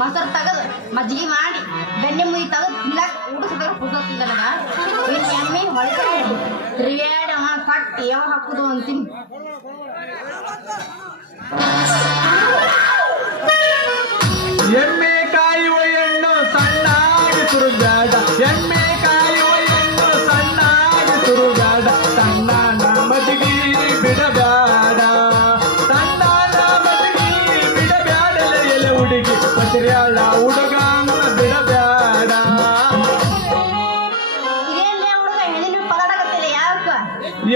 ಮೊಸರು ತಗದು ಮಜ್ಜಿಗೆ ಮಾಡಿ ಬೆಣ್ಣೆ ಮುಯಿ ತಗದು ತಿನ್ನಕ್ ಉಡಿಸಿದ್ರೆ ಪುಸ್ತಕ ಇನ್ನು ಎಮ್ಮೆ ಹೊಳಿತಾರೆ ತಿರುಗಾಡ ಕಟ್ಟಿ ಯಾವ ಹಾಕುದು ಅಂತೀನಿ. ಎಮ್ಮೆ ಕಾಯುವ ಹೆಣ್ಣು ಸಣ್ಣಾಗಿ ತುರುಗಾಡ, ಎಮ್ಮೆ ಕಾಯುವ ಹೆಣ್ಣು ಸಣ್ಣಾಗಿ ತುರುಗಾಡ, ತಣ್ಣನ ಮಜ್ಜಿಗೆ ಬಿಡಬೇಡ, ತಣ್ಣನ ಮಜ್ಜಿಗೆ ಬಿಡಬೇಡಲೆ ಎಲೆ ಹುಡುಗಿ ಪತಿರ್ಯಾಳ ಹುಡುಗನ ಬಿಡಬೇಡ.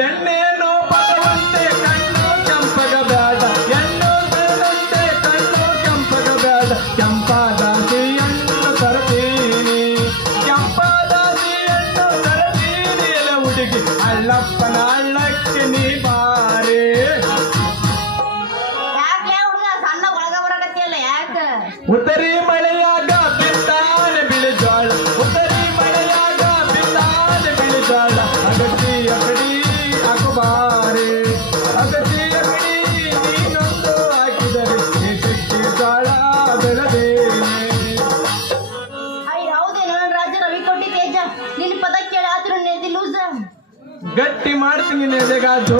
ಎಣ್ಣೆಯನ್ನು ಪದವಂತೆ ಕಣ್ಣು ಕೆಂಪಗಬೇಡ, ಎಣ್ಣು ಬೆಳದಂತೆ ಕಣ್ಣು ಕೆಂಪಗಬೇಡ, ಕೆಂಪಾದಾಸಿಯನ್ನು ತರತೀನಿ, ಕೆಂಪಾದಾಸಿಯನ್ನು ತರತೀನಿ ಎಲೆ ಹುಡುಗಿ ಅಳ್ಳಪ್ಪನ ಹಳ್ಳಕ್ಕೆ ನೀ ಬಾರೆ. ಉತ್ತರಿ ಮಳೆಯಾಗ ಬಿತ್ತಾನೆ ಬಿಳಿಜೋಳ, ಉತ್ತರಿ ಮಳೆಯಾಗ ಬಿತ್ತಾನೆ ಬಿಳಿಜೋಳ, ಅಗತಿ ಅಕಡಿ ಅಕಬಾರೆ, ಅಗತಿ ಅಕಡಿ ನೀನೊಂದು ಹಾಕಿದರೆ ಸಿಕ್ಕಿ ಜೋಳ ಬೆಳೆದೇನೆ. ಗಟ್ಟಿ ಮಾಡ್ತೀನಿ ನೆದೆಗಾಜು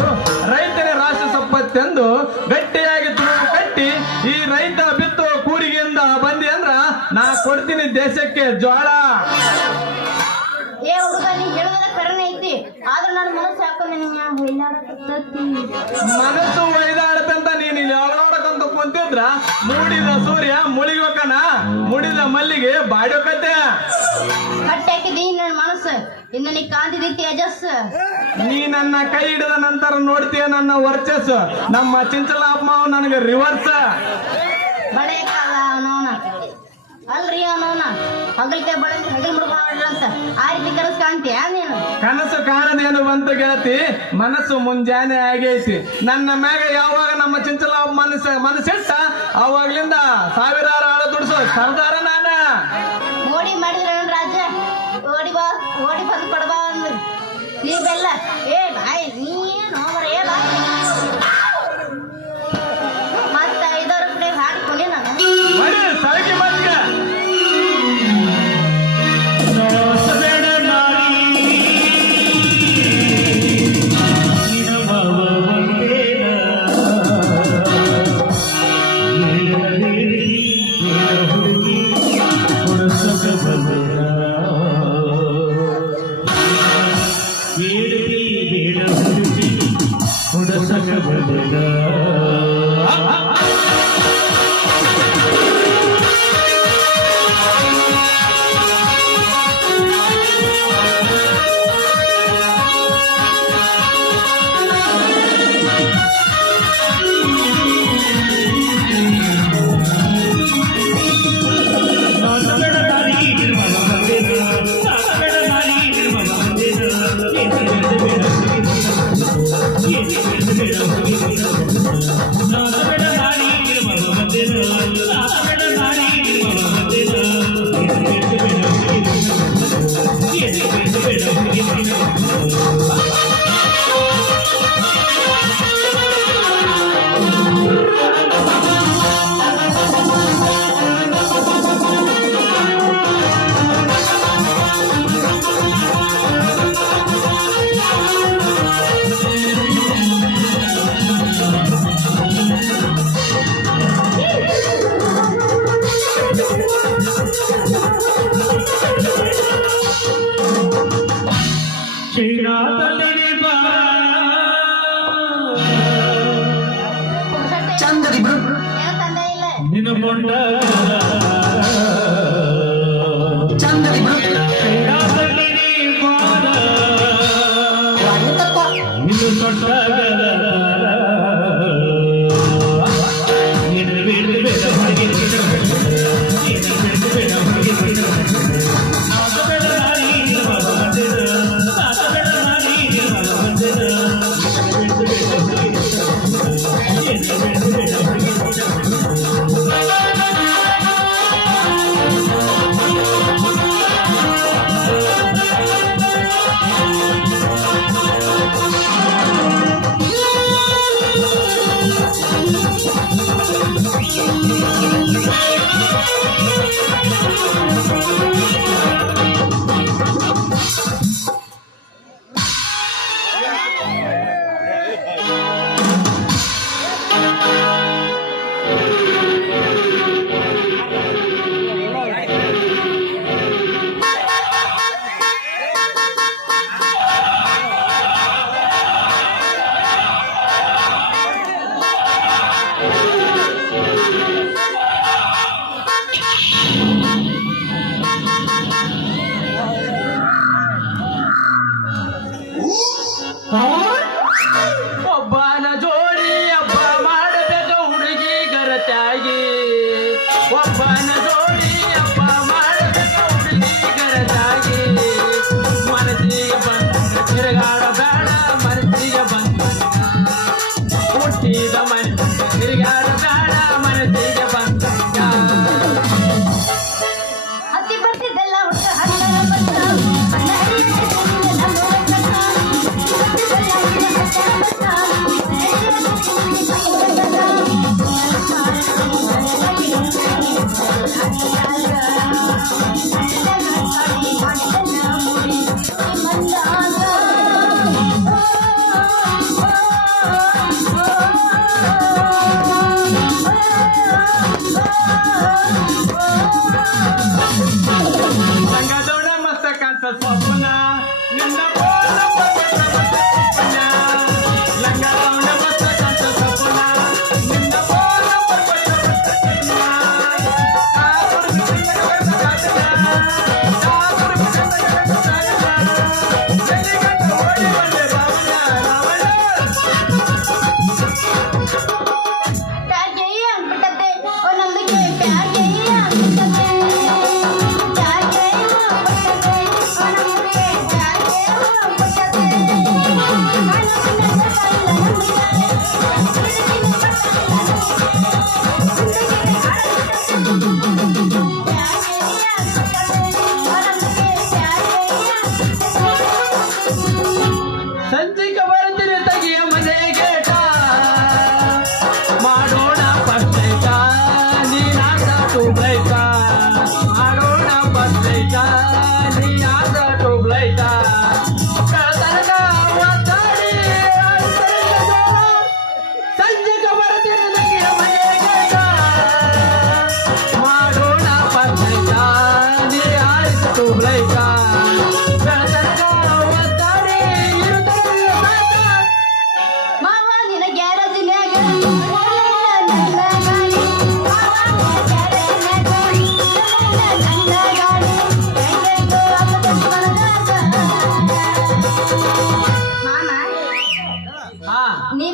ರೈತನ ರಾಷ್ಟ್ರ ಸಂಪತ್ತೆಂದು ಗಟ್ಟಿಯಾಗಿ ತುಳು ಕಟ್ಟಿ ಈ ರೈತ ಬಿತ್ತು ಕೂರಿಗೆಯಿಂದ ಬಂದಿ ಅಂದ್ರ ನಾ ಕೊಡ್ತೀನಿ ದೇಶಕ್ಕೆ ಜೋಳ. ಏ ಹುಡುಗ ನೀ ಹೇಳೋದೆಲ್ಲ ಕರೆನೇ ಐತಿ, ಆದ್ರೆ ನನ್ನ ಮನಸ್ಸು ಯಾಕಂದ್ರೆ ಮನಸ್ಸು ಒಯ್ದಾಡತಂತ ನೀನು ಇಲ್ಲಿ ನೋಡಕಂತ ಕುಂತಿದ್ರ ಮೂಡಿದ ಸೂರ್ಯ ಮುಳಿಬೇಕನ, ಮುಡಿದ ಮಲ್ಲಿಗೆ ಬಾಡೋಕತ್ತೆ. ಕಟ್ಟಿ ಹಾಕಿದಿ ನನ್ನ ಮನಸ್ಸು, ಇನ್ನು ನೀ ಕಾಂತಿದಿ ತೇಜಸ್. ನೀ ನನ್ನ ಕೈ ಹಿಡಿದ ನಂತರ ನೋಡ್ತೀಯ ನನ್ನ ವರ್ಚಸ್, ನಮ್ಮ ಚಿಂಚಲಪ್ಪ ನನಗೆ ರಿವರ್ಸ್. ಬಡೇ ಕಾಲ ಅವನವನ ಅಲ್ರಿ ಅವನವನ ಹಗಲ್ಕೆ ಬಡ ಹಗಲ್ ಮುಡ್ಕೊಂಡ್ರಂತ ಆ ರೀತಿ ಕನಸು ಕಾಣ್ತೀಯ ನೀನು? ಕನಸು ಕಾಣದೇನು ಬಂತು ಗೆಳತಿ, ಮನಸ್ಸು ಮುಂಜಾನೆ ಆಗೈತಿ. ನನ್ನ ಮ್ಯಾಗ ಯಾವಾಗ ನಮ್ಮ ಚಿಂಚಲಪ್ಪ ಮನಸ್ಸಿಟ್ಟ ಅವಾಗ್ಲಿಂದ ಸಾವಿರಾರು ಆಳ ದುಡ್ಸೋ ಸರ್ದಾರ ನಾನ. ಮೋಡಿ ಮಾಡಿದ್ರ ರಾಜ ಓಡಿ ಬಾ, ಓಡಿ ಬಂದು ಕೊಡಬಾ ಅಂದ್ರು ನೀ ಬೆಲ್ಲ. ಏ ಬಾಯ್ ನೀನು ಏ ಬಾಯ್ ಮತ್ತ 5 ರೂಪಾಯಿ ಹಾಡ್ಕೊಂಡೆ ನಾನು ಸರಕಿ ಮತ್ಗ ಚಂದದಿ ನಿನ್ನ ಮೊಂಡ ಚಂದದಿ ನಿನ್ನ ಸೊಟ್ಟ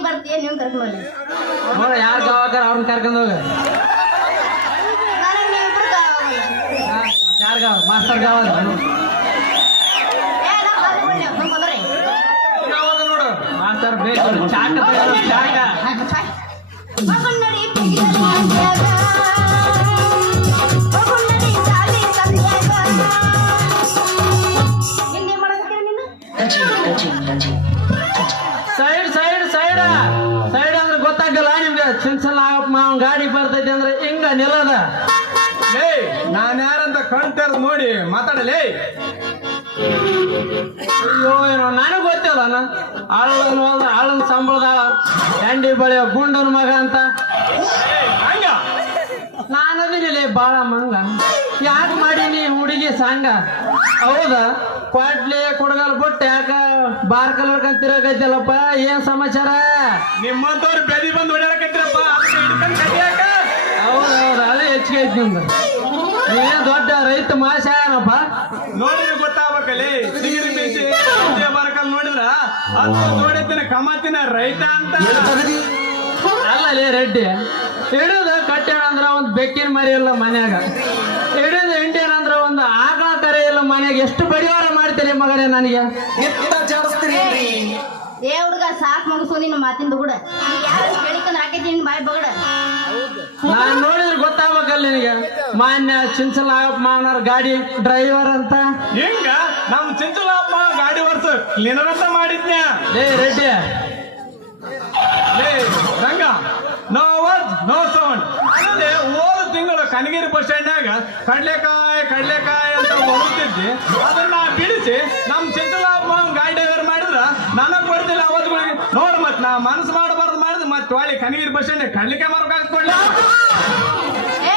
ಬರ್ತೀಯ ನೀವು ಕರ್ಕೊಂಡು ಹೋಗ್ಲಿ ನೋಡ ಯಾರು ಗಾವಾಕಾರ ಅವ್ರನ್ನ ಕರ್ಕೊಂಡು ಹೋಗ. ನಾನು ನೀವಿಬ್ರು ಯಾರು ಗಾವ ಮಾಸ್ತರ್ ಗಾವ ಏ ನಾ ಬಂದ್ಬಿಡ್ಲಿ ಬಂದ್ರಿ ನೋಡು ಮಾಸ್ತರ್ ಬೇಕು ಚಾಕ ಚಾಕ ಮಗುನ್ನಡಿ ತೆಗಿಯಲಾಗ್ಯಾಗ ಮಗುನ್ನಡಿ ಸಾಲಿ ಸಂಧ್ಯಾಗ ಹಿಂಗೆ ಮಾಡಕತ್ತೀರ ನೀನು ಸೈಡ್ ಸೈಡ್ ಸೈಡ್ ಸೈಡ್ ಅಂದ್ರೆ ಗೊತ್ತಾಗಲ್ಲ ನಿಮ್ಗೆ ಚಿನ್ಸಲ್ ಆಗಪ್ಪ ಮಾವನ್ ಗಾಡಿ ಬರ್ತೈತಿ ಅಂದ್ರೆ ಹಿಂಗ ನಿಲ್ಲದ. ಲೇ ನಾನ್ ಯಾರಂತ ಕಣ್ತೇರ್ ನೋಡಿ ಮಾತಾಡಲೇ. ಅಯ್ಯೋ ಏನೋ ನನಗ್ ಗೊತ್ತಿಲ್ಲ ಆಳನ್ ಸಂಬಳದ ಎಂಡಿ ಬಳಿಯ ಗುಂಡನ ಮಗ ಅಂತ ಹಂಗ ನಾನದಿನಿಲ್ಲ ಬಾಳ ಮಂಗ ಯಾಕೆ ಮಾಡೀನಿ ಹುಡುಗಿ ಸಂಗ. ಹೌದಾ ಕ್ವಾಟ್ಲಿ ಕುಡಗಲ್ ಬಿಟ್ಟು ಯಾಕ ಬಾರ್ ಕಲರ್ ತಿರಗೈತಲ್ಲಪ್ಪ ಏನ್ ಸಮಾಚಾರ. ನಿಮ್ಮಂತವ್ರು ಬೆದಿ ಬಂದು ಹೊಡ್ಯಾಕತ್ತಿರಪ್ಪ ಅದಕ್ಕೆ ಹಿಡ್ಕೊಂಡ್ ಕಡಿಯಾಕ. ಹೌದೌದು ಅದೇ ಹೆಚ್ಚಿಗೆ ಐತಿ ನಿಮ್ದು. ನೀನೇ ದೊಡ್ಡ ರೈತ ಮಾಸ್ಯಾನಪ್ಪ. ನೋಡಿದ್ರೆ ಗೊತ್ತಾಗ್ಬೇಕಲ್ಲಿ ಸಿಗಿರಿ ಬೀಸಿ ಬರಕಲ್ ನೋಡಿದ್ರ ಅದು ನೋಡಿದ್ದಿನ ಕಮಾತಿನ ರೈತ ಅಂತ. ಅಲ್ಲಲೇ ರೆಡ್ಡಿ ಹಿಡಿದು ಕಟ್ಟೆಣ ಅಂದ್ರ ಒಂದ್ ಬೆಕ್ಕಿನ ಮರಿ ಇಲ್ಲ ಮನ್ಯಾಗ, ಹಿಡಿದು ಇಂಡಿಯನ್ ಅಂದ್ರ ಒಂದು ಆಕಳ ಕರೆ ಇಲ್ಲ ಮನ್ಯಾಗ. ಎಷ್ಟು ಬಡಿವಾರ ಮಾಡ್ತೀರಿ ಮಗನೇ ನನಗೆ. ಏ ಹುಡುಗ ಸಾಕ್ ಮುಗಿಸು ನಿನ್ನ ಮಾತಿಂದ ಕೂಡ ಯಾರು ಕೇಳಿಕಂದ್ರೆ ಹಾಕೈತಿ ನಿನ್ ಬಾಯಿ ಬಗಡ. ನಾನ್ ನೋಡಿದ್ರೆ ಗೊತ್ತಾಗ್ಬೇಕಲ್ಲ ನಿನಗೆ. ಮಾನ್ಯ ಚಿನ್ಸಲ್ ಆಗಪ್ಪ ಮಾವನವ್ರ ಗಾಡಿ ಡ್ರೈವರ್ ಅಂತ. ಹಿಂಗ ನಮ್ ಚಿಂಚಲಪ್ಪ ಗಾಡಿ ವರ್ಷ ಕ್ಲೀನರ್ ಅಂತ ಮಾಡಿದ್ನ್ಯ. ಏ ರೆಡ್ಡಿ ಲೇ ರಂಗ ನೋ ವರ್ಡ್ ನೋ ಸೌಂಡ್. ಅಲ್ಲದೆ ಹೋದ ತಿಂಗಳು ಕನಗಿರಿ ಬಸ್ ಸ್ಟ್ಯಾಂಡ್ನಾಗ ಕಡ್ಲೆಕಾಯಿ ಅಂತ ಹೊರತಿದ್ದಿ ಅದನ್ನ ಬಿಡಿಸಿ ನಮ್ ಚಿಂಚಲಪ್ಪ ಗಾಡಿ ಡ್ರೈವರ್ ಮಾಡಿದ್ರ ನನಗ್ ಕೊಡ್ತಿಲ್ಲ ಅವತ್ಗಳಿಗೆ. ನೋಡ್ ಮತ್ ನಾ ಮನಸ್ಸು ಮಾಡಬಾರ್ದು ಮಾಡಿದ್ರೆ ಮತ್ತೆ ಹೊಳ್ಳಿ ಕನಗಿರಿ ಬಸ್ ಸ್ಟ್ಯಾಂಡ್ ಕಡ್ಲಿಕಾಯಿ ಮಾರ್ಬೇಕಾಗ್ಕೊಳ್ಳಿ. ಏ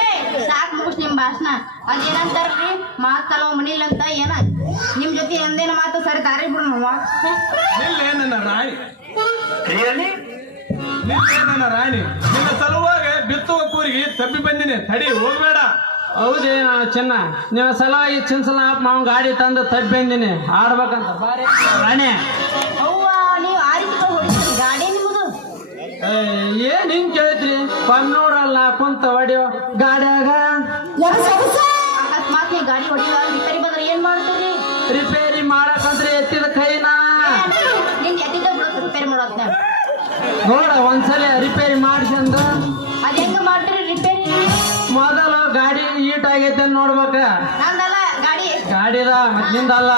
ಸಾಕ್ ಮುಗಿಸ್ ನಿಮ್ ಭಾಷಣ. ಅದೇನಂತಾರ್ರಿ ಮಾತ್ ಕಲವ ಮನಿಲ್ಲ ಅಂತ ಏನ ನಿಮ್ ಜೊತೆ ಎಂದೇನ ಮಾತು ಸರಿ ತಾರಿ ಬಿಡು ನಾವು. ನಿಲ್ಲೇ ನನ್ನ ರಾಣಿ, ನಿಲ್ಲೇ ನನ್ನ ರಾಣಿ. ನಿನ್ನ ಸಲುವಾಗಿ ಬಿತ್ತುವ ಕೂರಿಗೆ ತಪ್ಪಿ ಬಂದಿನಿ, ತಡಿ ಹೋಗ್ಬೇಡ. ಹೌದೇ ಚಿನ್ನ ನೀವು ಸಲುವಾಗಿ ಚಿನ್ಸಲ್ ಆಗಪ್ಪ ಮಾವನ್ ಗಾಡಿ ತಂದು ತಪ್ಪಿ ಬಂದಿನಿ ಆಡ್ಬೇಕಂತ ಬಾರಿ ರಾಣೆ. ಅವ್ವ ನೀವು ಆ ರೀತಿ ಹೊಡಿತೀರಿ ಗಾಡಿ ನಿಮ್ಮದು. ಏನ್ ಹಿಂಗ್ ಕೇಳ್ತ್ರಿ ನೋಡ್ರಲ್ಲ ಕುಂತ ಹೊಡಿಯೋ ಗಾಡ್ಯಾಗ. ಅಕಸ್ಮಾತ್ ನೀವು ಗಾಡಿ ಹೊಡಿಲ್ಲ ರಿಪೇರಿ ಬಂದ್ರೆ ಏನ್ ಮಾಡ್ತೀರಿ. ರಿಪೇರಿ ಮಾಡಕಂದ್ರೆ ಎತ್ತಿದ ಕೈನ ನಿನ್ ಎತ್ತಿದ್ದ ಬಿಡೋದು ರಿಪೇರಿ ಮಾಡೋದ್ನ. ನೋಡ ಒಂದ್ಸಲ ರಿಪೇರಿ ಮಾಡಿಸಂದ ಅದ್ ಹೆಂಗ ಮಾಡ್ತೀರಿ ರಿಪೇರಿ. ಮೊದಲು ಗಾಡಿ ಈಟ್ ಆಗೈತೆ ನೋಡ್ಬೇಕ. ನಂದಲ್ಲ ಗಾಡಿ ಗಾಡಿದ ಮತ್ತಿಂದಲ್ಲ.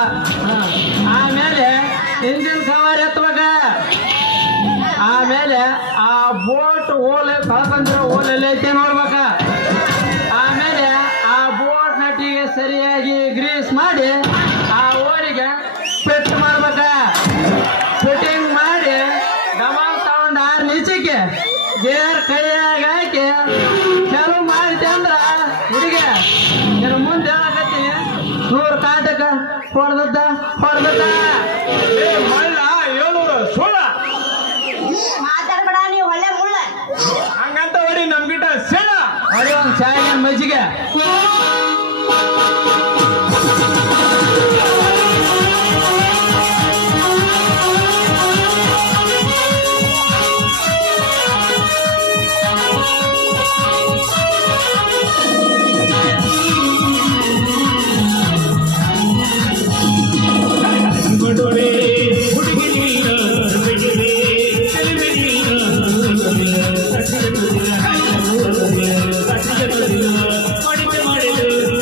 ಆಮೇಲೆ ಇಂಜಿನ್ ಕವರ್ ಎತ್ತಬೇಕ. ಆಮೇಲೆ ಆ ಬೋಟ್ ಓಲೆ ಕಳ್ಕೊಂಡ್ರೆ ಓಲೆಲ್ಲ ಐತೆ ನೋಡ್ಬೇಕ. ಆಮೇಲೆ ಆ ಬೋಟ್ ನಟಿಗೆ ಸರಿಯಾಗಿ ಗ್ರೀಸ್ ಮಾಡಿ ಆ ಓರಿಗೆ ಫಿಟ್ ಮಾಡ್ಬೇಕ. ಫಿಟ್ಟಿಂಗ್ ಮಾಡಿ ಡಬಲ್ ತಗೊಂಡು ಆರ್ ನಿಚಿಕೆ ಗೇರ್ ಕೈಯಾಗ ಹಾಕಿ ಚಾಲು ಮಾಡಿದೆ ಅಂದ್ರ ಹುಡುಗ ನೀನು ಮುಂದೆ ಹೇಳಕತ್ತೀನಿ 100 ಕಾಟಕ ಹೊಡೆದದ್ದ. ಏ ಮಳ್ಳ 700 ಸುಳ್ಳ ಮಾತಾಡ್ಬೇಡ ನೀವು ಒಳ್ಳೆ ಮುಳ್ಳ. ಹಂಗಂತ ಹೊಡಿ ನಮ್ಗಿಟ್ಟ ಸೆಳ. ಹೊಡಿ ಒಂದು ಚಾಯಿನ ಮಜ್ಜಿಗೆ. ಮಾಡಿದೆ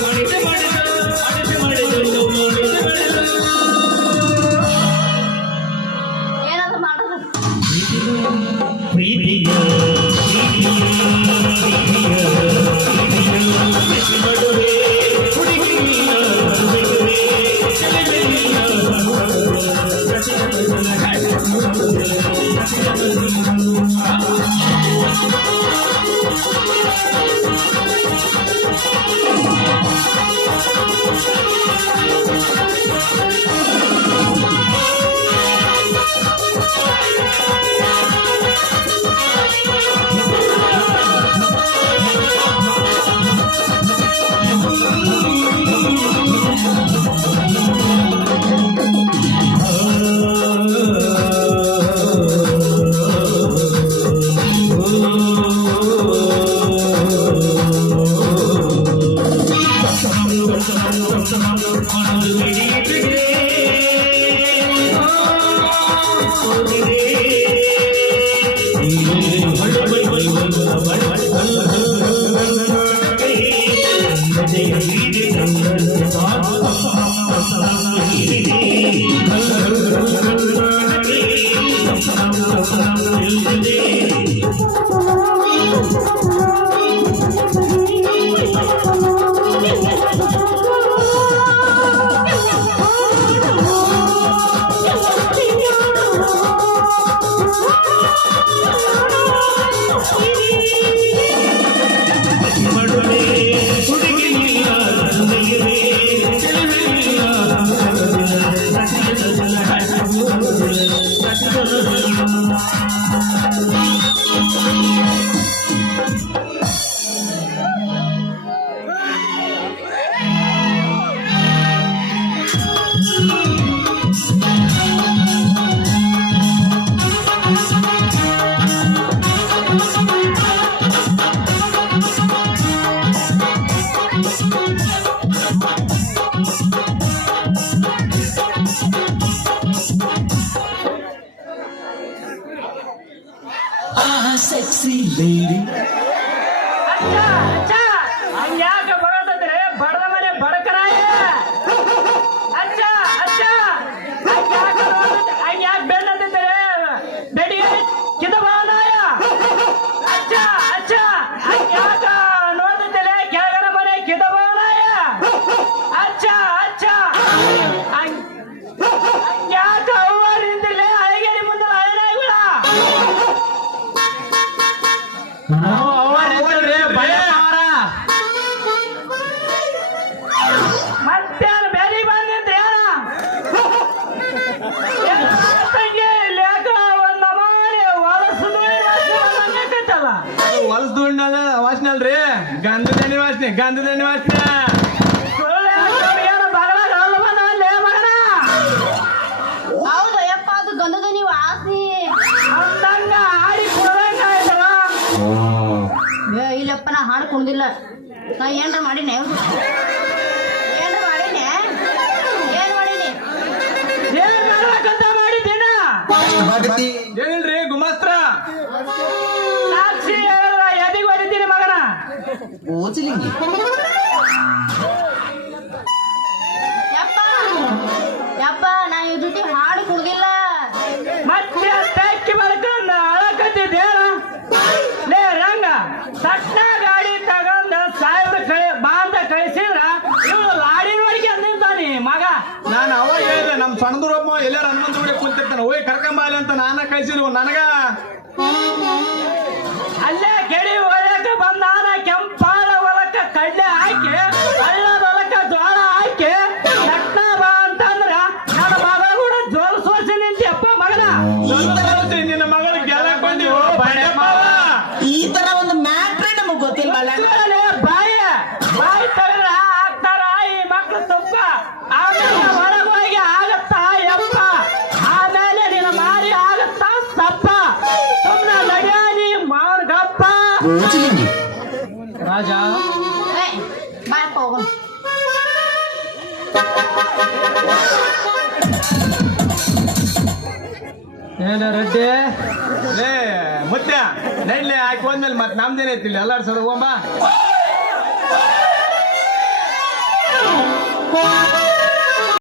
Sexy lady. ಹಂಗ್ಯಾಕ ಬರೋದಂದ್ರೆ ಬಡದ ಮನೆ ಬಡಕರಾಯ ಅಚ್ಚ ಅಚ್ಚ ಹಂಗ್ಯಾಕ ಬೆನ್ನಂತಿದ್ರೆ ಬೆಡಿಗೆ ಕಿತಬಾನಾಯ ಅಚ್ಚ ಅಚ್ಚ ಹಂಗ್ಯಾಕ ನೋಡ್ತಿದ್ದರೆ ಕೆಳಗರ ಮನೆ ಕಿತಬಾನಾಯ ಅಚ್ಚ ಅಚ್ಚ ಹಂಗ್ಯಾಕ ಅವ್ವ ನಿಂತಿಲ್ಲ ಅಳಗೇರಿ ಮುಂದೆ ಅಳನಾಯಿಗಳ ಮತ್ತೆ ಬೇರೆ ಬಂದಿದ್ರೆ ಲೇಖ ಒಂದ ಮಾಡಿ ಹೊಲಸದು ಕತ್ತಲ್ಲ ಹೊಲಸ್ದು ವಾಸನೆ ಅಲ್ರಿ ಗಂಧದ ವಾಸನೆ ಹೌದು ಯಪ್ಪ ಅದು ಗಂಧದ ನೀವು ಆಸಿ ಅಂದಂಗ ಆಡಿ ಕೊಡಂಗ ಆಯ್ತಲ್ಲ ಇಲ್ಲಪ್ಪ ನಾ ಹಾಡು ಕುಣ್ದಿಲ್ಲ ನಾ ಏನ್ರ ಮಾಡೀನಿ ಏನ್ ಮಾಡೀನಿ ಏನ್ ಮಾಡ್ಬೇಕಂತ ಮಾಡಿದ್ದೀನ ಏನಿಲ್ರಿ ಗುಮಾಸ್ತ್ರ ಸಾಕ್ಷಿ ಎದಿಗೆ ಹೊಡಿತೀನಿ ಮಗನ ಯಪ್ಪ ನಾ ಇವ್ರ ಜೊತೆ ಹಾಡು ಕುಣ್ದಿಲ್ಲ ಮತ್ತೆ ತೆಕ್ಕಿ ಬರ್ಕೊಂಡ ಅಳಕತ್ತಿದ್ದೇನ ಲೇ ರಂಗ ಸಟ್ನ ಗಾಡಿ ತಗೊಂಡ ಸಾಹೇಬ್ರ ಬಾಂಧ ಕಳಿಸಿದ್ರ ಇವಳು ಲಾಡಿ ನೋಡಿಕೆ ಅಂದಿದ್ದಾನಿ ಮಗ ನಾನು ಅವಾಗ ಹೇಳಿದೆ ನಮ್ ಸಣ್ಣದೂರಪ್ಪ ಎಲ್ಲಾರು ಹನುಮಂತ ಗುಡಿ ಕುಂತಿರ್ತಾನೆ ಹೋಗಿ ಕರ್ಕೊಂಬಾಲಿ ಅಂತ ನಾನ ಕಳ್ಸಿದ್ವು ನನಗ ಅಲ್ಲೇ ಕೆಡಿ ಹೊಲಕ್ಕೆ ಬಂದಾನ ಕೆಂಪಾದ ಹೊಲಕ್ಕ ಕಡ್ಲೆ ಹಾಕಿ ಹಳ್ಳದ ಹೊಲಕ್ಕ ಜೋಳ ಹಾಕಿ ಸಟ್ನ ಬಾ ಅಂತಂದ್ರ ನನ್ನ ಮಗಳ ಕೂಡ ಜೋಳ ಸೋಸಿ ನಿಂತಿಯಪ್ಪ ಮಗನ ನಿನ್ನ ಮಗಳು ಗೆಲ್ಲಕ್ ಬಂದಿವು ಈ ತರ ಒಂದು ಮ್ಯಾಟ್ರೇ ನಮಗ್ ಗೊತ್ತಿಲ್ವಲ್ಲ. ಬಾಯಿ ತೆಗೆದ್ರ ಹಾಕ್ತಾರ ಈ ಮಕ್ಳು ತುಪ್ಪ ಆಮೇಲೆ ಹೊರಗೋಗಿ ಆಗತ್ತಾ ಯಪ್ಪ ಆಮೇಲೆ ನಿನ್ನ ಮಾರಿ ಆಗತ್ತಾ ಸಪ್ಪ ಸುಮ್ನೆ ನಡ್ಯಾ ನೀ ಮಾವನ ಗಪ್ಪ ರಾಜ ಬಾಯಪ್ಪ ಹೋಗೋಣ ಏನ ರೆಡ್ಡಿ ಲೇ ಮುತ್ಯ ನೈಡ್ಲೆ ಹಾಕಿ ಹೋದ್ಮೇಲೆ ಮತ್ತೆ ನಮ್ದೇನೈತಿಲ್ಲ ಎಲ್ಲಾರು ಸರ್ ಹೋಗಂಬ